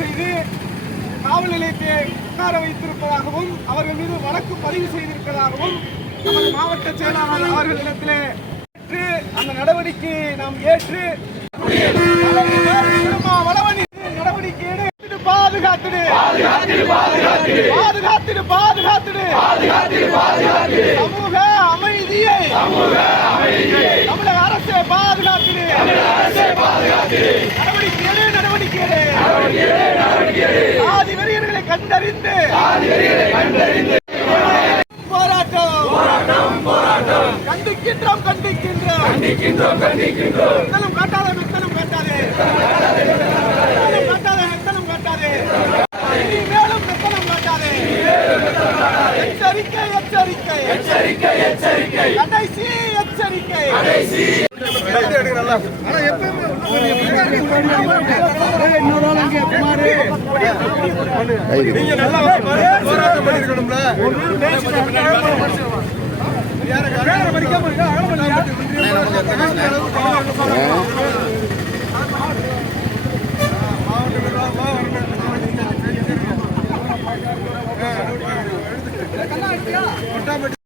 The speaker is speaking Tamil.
செய்து காவல் நிலையத்தை உட்கார வைத்திருப்பதாகவும் அவர்கள் மீது வழக்கு பதிவு செய்திருப்பதாகவும் நமது மாவட்ட செயலாளர் அவர்களிடத்திலே அந்த நடவடிக்கையை நாம் ஏற்று நடவடிக்கை பாதுகாத்திடு பாதுகாத்திடு பாதுகாத்திடு சமூக அமைதியை தமிழக அரசை பாதுகாத்திடு நடவடிக்கை ஆதி வெறியர்களை கண்டறிந்து போராட்டம் கண்டிக்கின்றோம் வெத்தனம் காட்டாதே வெத்தனம் காட்டாதே வெத்தனம் காட்டாதே மேலும் வெத்தனம் காட்டாதே எச்சரிக்கை கடைசி எச்சரிக்கை நீங்க நல்லா போராட்டம் பண்ணிருக்கணும்ல